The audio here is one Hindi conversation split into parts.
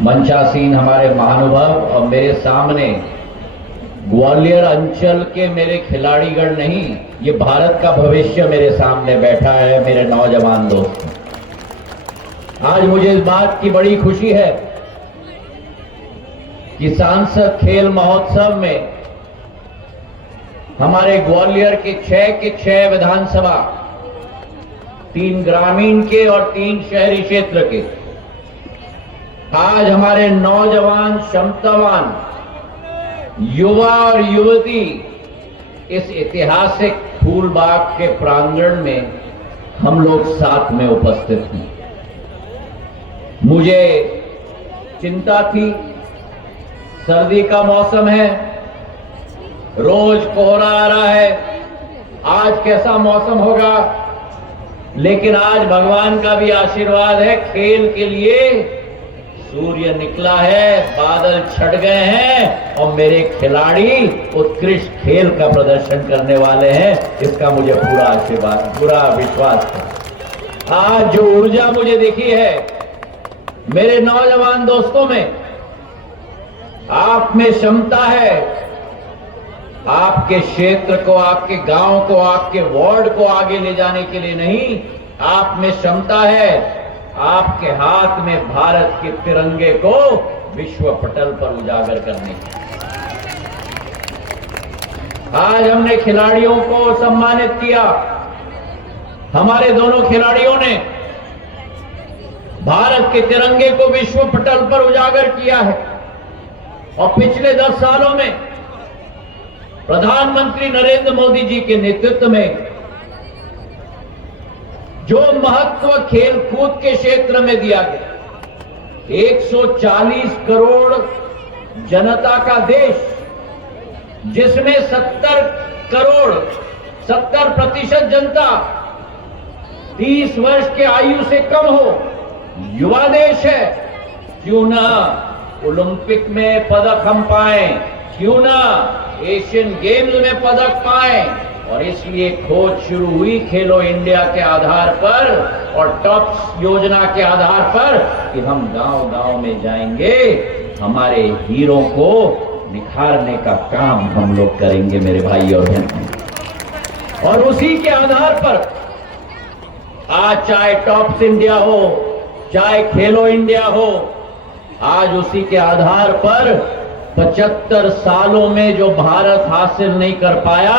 मंचासीन हमारे महानुभाव और मेरे सामने ग्वालियर अंचल के मेरे खिलाड़ीगण नहीं, ये भारत का भविष्य मेरे सामने बैठा है, मेरे नौजवान दोस्त। आज मुझे इस बात की बड़ी खुशी है कि सांसद खेल महोत्सव में हमारे ग्वालियर के 6 विधानसभा, 3 ग्रामीण के और 3 शहरी क्षेत्र के, आज हमारे नौजवान क्षमतावान युवा और युवती इस ऐतिहासिक फूलबाग के प्रांगण में हम लोग साथ में उपस्थित हैं। मुझे चिंता थी, सर्दी का मौसम है, रोज कोहरा आ रहा है, आज कैसा मौसम होगा, लेकिन आज भगवान का भी आशीर्वाद है, खेल के लिए सूर्य निकला है, बादल छट गए हैं और मेरे खिलाड़ी उत्कृष्ट खेल का प्रदर्शन करने वाले हैं, इसका मुझे पूरा आशीर्वाद, पूरा विश्वास है। आज जो ऊर्जा मुझे दिखी है मेरे नौजवान दोस्तों में, आप में क्षमता है, आपके क्षेत्र को, आपके गांव को, आपके वार्ड को आगे ले जाने के लिए नहीं, आप में क्षमता है आपके हाथ में भारत के तिरंगे को विश्व पटल पर उजागर करने की। आज हमने खिलाड़ियों को सम्मानित किया, हमारे दोनों खिलाड़ियों ने भारत के तिरंगे को विश्व पटल पर उजागर किया है। और पिछले 10 सालों में प्रधानमंत्री नरेंद्र मोदी जी के नेतृत्व में जो महत्व खेल कूद के क्षेत्र में दिया गया, 140 करोड़ जनता का देश, जिसमें 70% जनता 30 वर्ष के आयु से कम हो, युवा देश है। क्यों ना ओलंपिक में पदक हम पाएं, क्यों ना एशियन गेम्स में पदक पाएं, और इसलिए खोज शुरू हुई खेलो इंडिया के आधार पर और टॉप्स योजना के आधार पर कि हम गांव-गांव में जाएंगे, हमारे हीरो को निखारने का काम हम लोग करेंगे मेरे भाई और बहन। और उसी के आधार पर आज चाहे टॉप्स इंडिया हो, चाहे खेलो इंडिया हो, आज उसी के आधार पर 75 सालों में जो भारत हासिल नहीं कर पाया,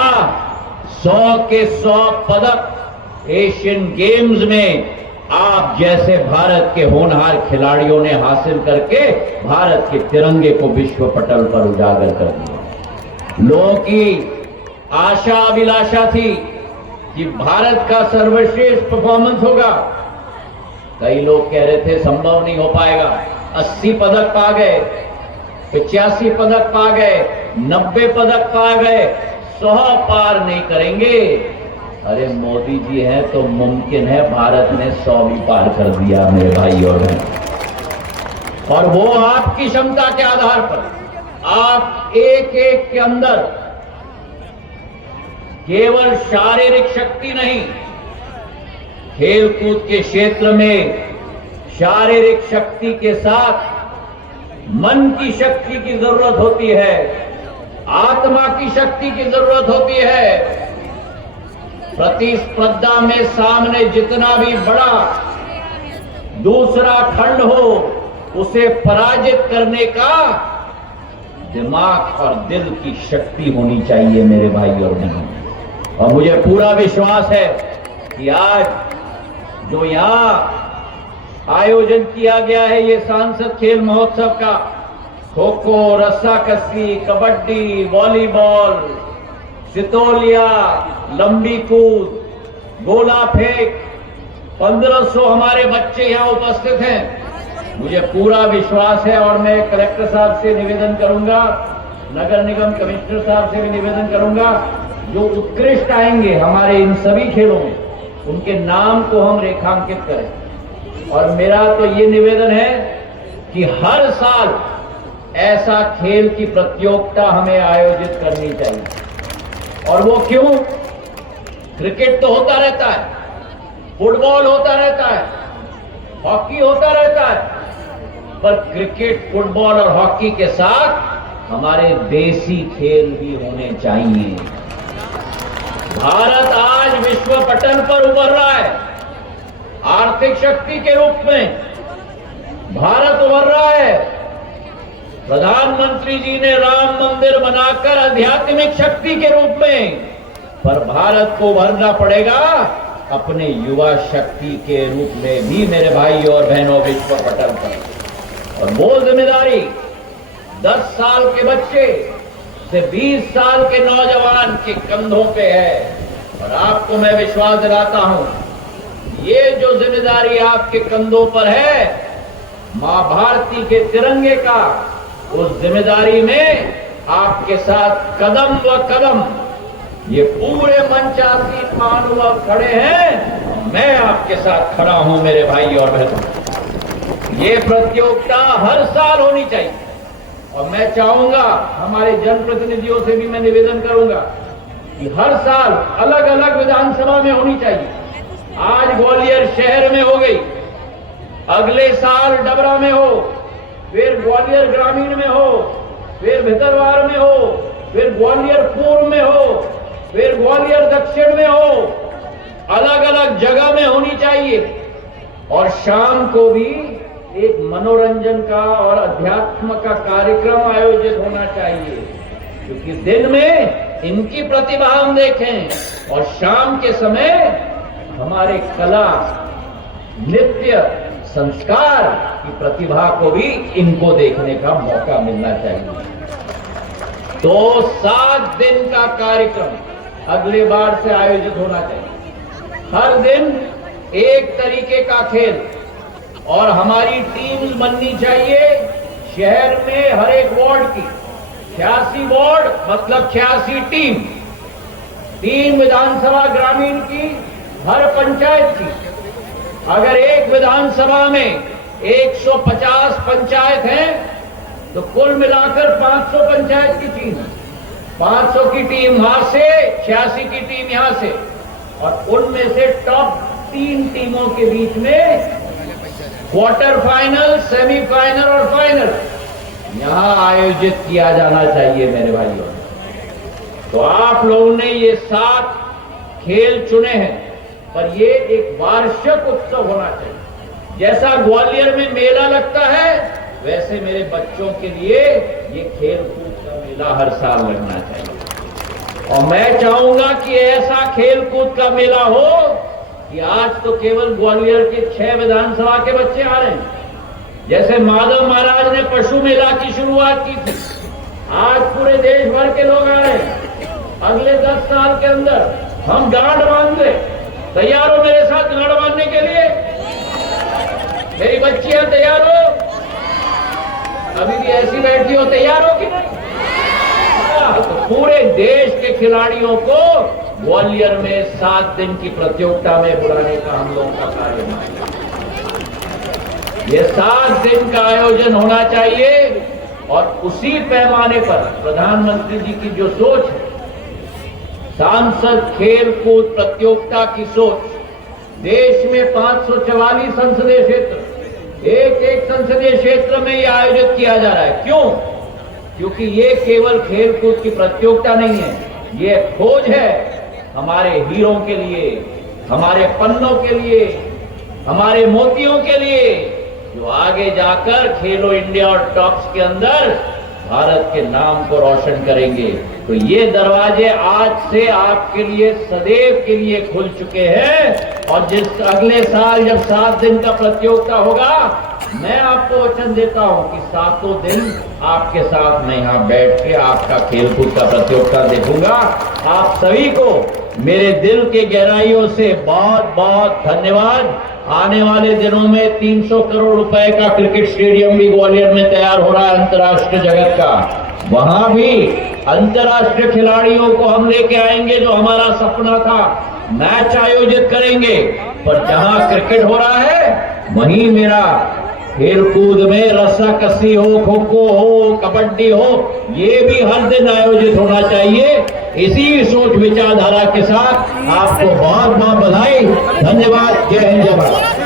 100 के 100 पदक एशियन गेम्स में आप जैसे भारत के होनहार खिलाड़ियों ने हासिल करके भारत के तिरंगे को विश्व पटल पर उजागर कर दिया। लोगों की आशा अभिलाषा थी कि भारत का सर्वश्रेष्ठ परफॉर्मेंस होगा। कई लोग कह रहे थे संभव नहीं हो पाएगा, 80 पदक पा गए, 85 पदक पा गए, 90 पदक पा गए, 100 पार नहीं करेंगे। अरे मोदी जी हैं तो मुमकिन है, भारत ने 100 भी पार कर दिया मेरे भाई और बहन। और वो आपकी क्षमता के आधार पर, आप एक के अंदर केवल शारीरिक शक्ति नहीं, खेल कूद के क्षेत्र में शारीरिक शक्ति के साथ मन की शक्ति की जरूरत होती है, आत्मा की शक्ति की जरूरत होती है। प्रतिस्पर्धा में सामने जितना भी बड़ा दूसरा खंड हो, उसे पराजित करने का दिमाग और दिल की शक्ति होनी चाहिए मेरे भाई और बहन। और मुझे पूरा विश्वास है कि आज जो यहां आयोजन किया गया है, ये सांसद खेल महोत्सव का, खो खो, रस्साकसी, कबड्डी, वॉलीबॉल, सितोलिया, लंबी कूद, गोला फेंक, 1500 हमारे बच्चे यहां उपस्थित हैं। मुझे पूरा विश्वास है और मैं कलेक्टर साहब से निवेदन करूंगा, नगर निगम कमिश्नर साहब से भी निवेदन करूंगा, जो उत्कृष्ट आएंगे हमारे इन सभी खेलों में, उनके नाम को हम रेखांकित करें। और मेरा तो ये निवेदन है कि हर साल ऐसा खेल की प्रतियोगिता हमें आयोजित करनी चाहिए। और वो क्यों? क्रिकेट तो होता रहता है, फुटबॉल होता रहता है, हॉकी होता रहता है, पर क्रिकेट, फुटबॉल और हॉकी के साथ हमारे देसी खेल भी होने चाहिए। भारत आज विश्व पटल पर उभर रहा है। आर्थिक शक्ति के रूप में भारत उभर रहा है। प्रधानमंत्री जी ने राम मंदिर बनाकर आध्यात्मिक शक्ति के रूप में, पर भारत को उभरना पड़ेगा अपने युवा शक्ति के रूप में भी मेरे भाई और बहनों विश्व पटल पर। और वो जिम्मेदारी 10 साल के बच्चे से 20 साल के नौजवान के कंधों पे है। और आपको मैं विश्वास दिलाता हूं, ये जो जिम्मेदारी आपके कंधों पर है, मां भारती के तिरंगे का, उस जिम्मेदारी में आपके साथ कदम व कदम ये पूरे मंचासीन महानुभाव खड़े हैं। मैं आपके साथ खड़ा हूं मेरे भाई और बहनों। ये प्रतियोगिता हर साल होनी चाहिए और मैं चाहूंगा, हमारे जनप्रतिनिधियों से भी मैं निवेदन करूंगा कि हर साल अलग अलग विधानसभा में होनी चाहिए। आज ग्वालियर शहर में हो गई, अगले साल डबरा में हो, फिर ग्वालियर ग्रामीण में हो, फिर भितरवार में हो, फिर ग्वालियर पूर्व में हो, फिर ग्वालियर दक्षिण में हो। अलग अलग जगह में होनी चाहिए। और शाम को भी एक मनोरंजन का और अध्यात्म का कार्यक्रम आयोजित होना चाहिए, क्योंकि दिन में इनकी प्रतिभा हम देखें और शाम के समय हमारे कला, नृत्य, संस्कार की प्रतिभा को भी इनको देखने का मौका मिलना चाहिए। तो 7 दिन का कार्यक्रम अगले बार से आयोजित होना चाहिए। हर दिन एक तरीके का खेल और हमारी टीम्स बननी चाहिए। शहर में हर एक वार्ड की 86 वार्ड मतलब 86 टीम, 3 विधानसभा ग्रामीण की हर पंचायत की। अगर एक विधानसभा में 150 पंचायत हैं तो कुल मिलाकर 500 पंचायत की टीम, 500 की टीम वहां से, 86 की टीम यहां से, और उनमें से टॉप 3 टीमों के बीच में क्वार्टर फाइनल, सेमीफाइनल और फाइनल यहां आयोजित किया जाना चाहिए मेरे भाइयों। तो आप लोगों ने ये 7 खेल चुने हैं, पर ये एक वार्षिक उत्सव होना चाहिए। जैसा ग्वालियर में मेला लगता है, वैसे मेरे बच्चों के लिए ये खेल कूद का मेला हर साल लगना चाहिए। और मैं चाहूंगा कि ऐसा खेल कूद का मेला हो कि आज तो केवल ग्वालियर के 6 विधानसभा के बच्चे आ रहे हैं। जैसे माधव महाराज ने पशु मेला की शुरुआत की थी, आज पूरे देश भर के लोग आ रहे हैं। अगले 10 साल के अंदर हम गांठ बांध दे। तैयार हो मेरे साथ गांठ बांधने के लिए? मेरी बच्चियां तैयार हो? अभी भी ऐसी बैठी हो, तैयार हो कि नहीं? तो पूरे देश के खिलाड़ियों को ग्वालियर में 7 दिन की प्रतियोगिता में बुलाने का हम लोग का कार्य है। ये 7 दिन का आयोजन होना चाहिए और उसी पैमाने पर प्रधानमंत्री जी की जो सोच है, सांसद खेल कूद प्रतियोगिता की सोच, देश में 544 संसदीय क्षेत्र, एक संसदीय क्षेत्र में यह आयोजित किया जा रहा है। क्यों? क्योंकि ये केवल खेल कूद की प्रतियोगिता नहीं है, ये खोज है हमारे हीरों के लिए, हमारे पन्नों के लिए, हमारे मोतियों के लिए, जो आगे जाकर खेलो इंडिया और टॉप्स के अंदर भारत के नाम को रोशन करेंगे। तो ये दरवाजे आज से आपके लिए सदैव के लिए खुल चुके हैं। और जिस अगले साल जब 7 दिन का प्रतियोगिता होगा, मैं आपको वचन देता हूं कि 7 दिन आपके साथ मैं यहां बैठ के आपका खेलकूद का प्रतियोगिता देखूंगा। आप सभी को मेरे दिल के गहराइयों से बहुत बहुत धन्यवाद। आने वाले दिनों में 300 करोड़ रुपए का क्रिकेट स्टेडियम भी ग्वालियर में तैयार हो रहा है अंतर्राष्ट्रीय जगत का। वहां भी अंतर्राष्ट्रीय खिलाड़ियों को हम लेके आएंगे। जो हमारा सपना था, मैच आयोजित करेंगे, पर जहां क्रिकेट हो रहा है वहीं मेरा खेलकूद में रस्साकसी हो, खो खो हो, कबड्डी हो, ये भी हर दिन आयोजित होना चाहिए। इसी सोच विचारधारा के साथ आपको बहुत बहुत बधाई, धन्यवाद। जय हिंद, जय भारत।